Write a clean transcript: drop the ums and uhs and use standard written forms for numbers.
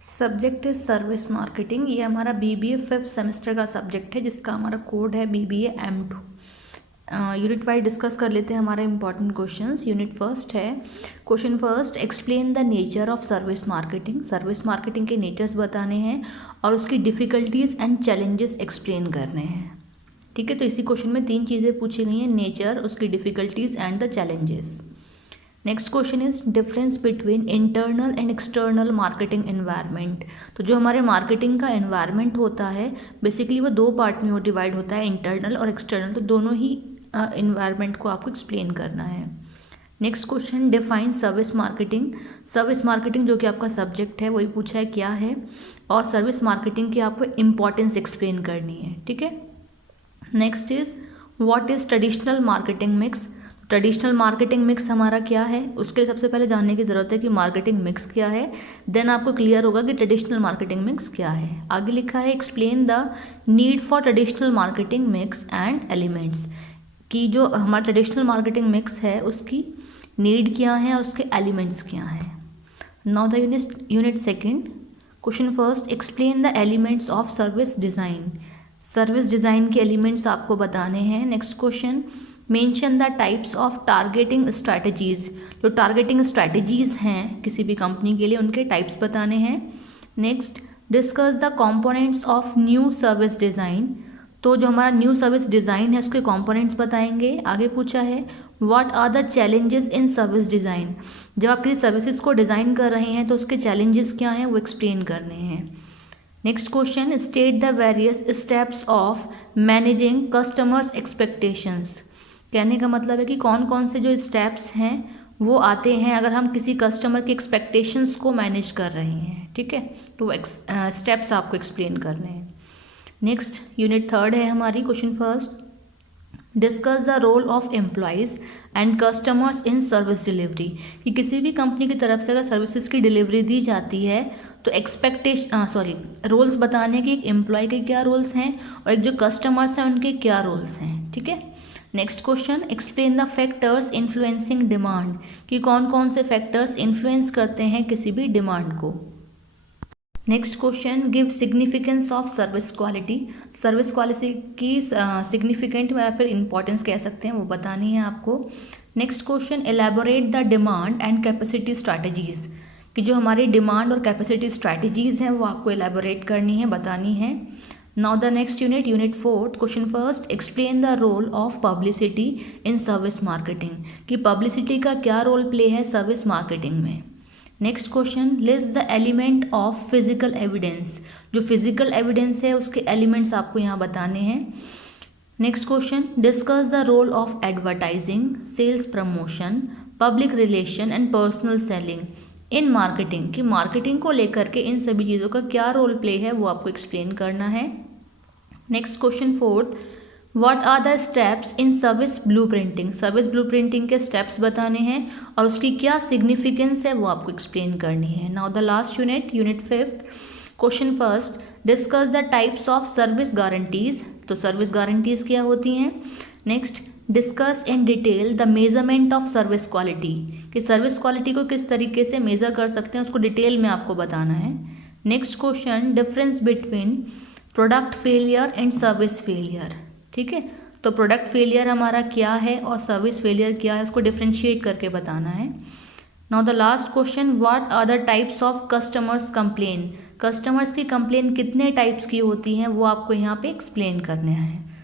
Subject है service marketing. ये हमारा बीबीए 5th सेमेस्टर का सब्जेक्ट है जिसका हमारा कोड है BBA M2। Unit wise discuss कर लेते हैं हमारे इंपॉर्टेंट क्वेश्चंस। यूनिट फर्स्ट है, question first, explain the nature of service marketing. Service marketing के नेचर्स बताने हैं और उसकी डिफ़िकल्टीज एंड चैलेंजेस एक्सप्लेन करने हैं। ठीक है, तो इसी क्वेश्चन में 3 चीज़ें पूछी गई हैं, नेचर, उसकी difficulties and the challenges. Next question is difference between internal and external marketing environment. तो जो हमारे मार्केटिंग का एनवायरनमेंट होता है बेसिकली वो 2 पार्ट में डिवाइड होता है, इंटरनल और एक्सटर्नल। तो दोनों ही एनवायरनमेंट को आपको एक्सप्लेन करना है। Next question, define service marketing. Service marketing जो कि आपका सब्जेक्ट है वही पूछा है क्या है, और सर्विस मार्केटिंग की आपको इंपॉर्टेंस एक्सप्लेन करनी है। ठीक है। Next is what is traditional marketing mix. Traditional marketing mix हमारा क्या है, उसके लिए सबसे पहले जानने की ज़रूरत है कि मार्केटिंग मिक्स क्या है, देन आपको क्लियर होगा कि ट्रेडिशनल मार्केटिंग मिक्स क्या है। आगे लिखा है explain the need for traditional marketing mix and elements, कि जो हमारा ट्रेडिशनल मार्केटिंग मिक्स है उसकी नीड क्या है और उसके एलिमेंट्स क्या हैं। Now the unit second, question first, explain the elements of service design. Service design के एलिमेंट्स आपको बताने हैं। Next question, mention the types of targeting strategies. जो टारगेटिंग स्ट्रैटेजीज़ हैं किसी भी कंपनी के लिए उनके टाइप्स बताने हैं। Next, discuss the components of new service design. तो जो हमारा न्यू सर्विस डिज़ाइन है उसके कंपोनेंट्स बताएंगे। आगे पूछा है what are the challenges in service design. जब आप किसी सर्विसेज को डिज़ाइन कर रहे हैं तो उसके चैलेंजेस क्या हैं वो एक्सप्लेन करने हैं। Next question, state the various steps of managing customers expectations. कहने का मतलब है कि कौन कौन से जो स्टेप्स हैं वो आते हैं अगर हम किसी कस्टमर की एक्सपेक्टेशंस को मैनेज कर रहे हैं। ठीक है, तो वो स्टेप्स आपको एक्सप्लेन करने हैं। नेक्स्ट यूनिट थर्ड है हमारी, question first, discuss the role of employees and customers in service delivery. कि किसी भी कंपनी की तरफ से अगर सर्विसेज की डिलीवरी दी जाती है तो रोल्स बताने कि एक एम्प्लॉय के क्या रोल्स हैं और एक जो कस्टमर्स हैं उनके क्या रोल्स हैं। ठीक है। Next question, explain the factors influencing demand. कि कौन कौन से फैक्टर्स इन्फ्लुएंस करते हैं किसी भी डिमांड को। Next question, give significance of service quality. Service quality की सिग्निफिकेंट या फिर इंपॉर्टेंस कह सकते हैं वो बतानी है आपको। Next question, elaborate the demand and capacity strategies. कि जो हमारी डिमांड और कैपेसिटी स्ट्रैटेजीज़ हैं वो आपको एलैबोरेट करनी है, बतानी है। Now the next unit fourth, question first, explain the role of publicity in service marketing. कि पब्लिसिटी का क्या रोल प्ले है सर्विस मार्केटिंग में। Next question, list the element of physical evidence. जो फिजिकल एविडेंस है उसके एलिमेंट्स आपको यहाँ बताने हैं। Next question, discuss the role of advertising, sales promotion, public relation and personal selling in marketing. कि मार्केटिंग को लेकर के इन सभी चीज़ों का क्या रोल प्ले है वो आपको एक्सप्लेन करना है। Next question fourth, what are the steps in service blueprinting. Service blueprinting के स्टेप्स बताने हैं और उसकी क्या सिग्निफिकेंस है वो आपको एक्सप्लेन करनी है। Now the last unit fifth, question first, discuss the types of service guarantees. तो सर्विस गारंटीज क्या होती हैं। Next, discuss in detail the measurement of service quality. कि सर्विस क्वालिटी को किस तरीके से मेज़र कर सकते हैं उसको डिटेल में आपको बताना है। Next question, difference between product failure and service failure. ठीक है, तो प्रोडक्ट फेलियर हमारा क्या है और सर्विस फेलियर क्या है उसको डिफ्रेंशिएट करके बताना है। Now the last question, what are the types of customers complain. Customers की कंप्लेन कितने टाइप्स की होती हैं वो आपको यहाँ पे एक्सप्लेन करने हैं।